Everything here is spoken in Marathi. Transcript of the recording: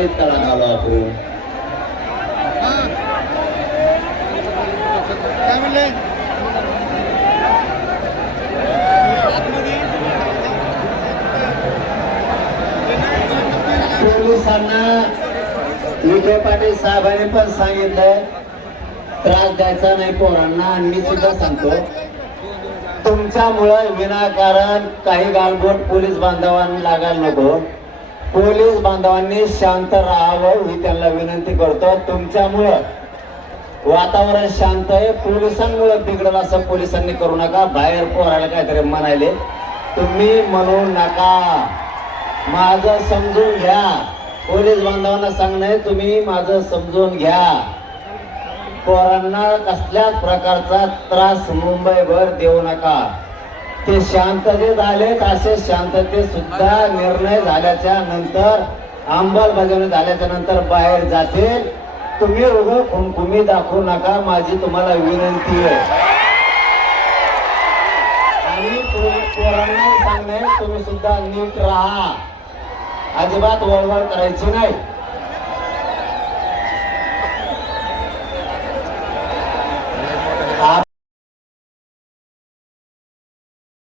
तालीत तळा आलो आपण. काय म्हणले पोलिसांना विजय पाटील साहेबांनी पण सांगितलंय त्रास द्यायचा नाही पोरांना. आणि मी सुद्धा सांगतो तुमच्यामुळं विनाकारण काही गालबोट पोलीस बांधवांना लागायला नको. पोलीस बांधवांनी शांत राहावं ही त्यांना विनंती करतो. तुमच्यामुळं वातावरण शांत आहे, पोलिसांमुळे बिघडलं असं पोलिसांनी करू नका. बाहेर पोराला काहीतरी म्हणायले तुम्ही म्हणू नका. माझं समजून घ्या. पोलीस बांधवांना सांगणं तुम्ही माझं समजून घ्या. पोरांना कसल्याच प्रकारचा त्रास मुंबईभर देऊ नका. ते शांततेत आलेत, असे शांततेत सुद्धा निर्णय झाल्याच्या नंतर अंमलबजावणी झाल्याच्या नंतर बाहेर जातील. तुम्ही उभं खुमखुमी दाखवू नका, माझी तुम्हाला विनंती आहे. आणि पोरांना सांगणे तुम्ही सुद्धा नीट राहा, अजिबात वळवळ करायची नाही.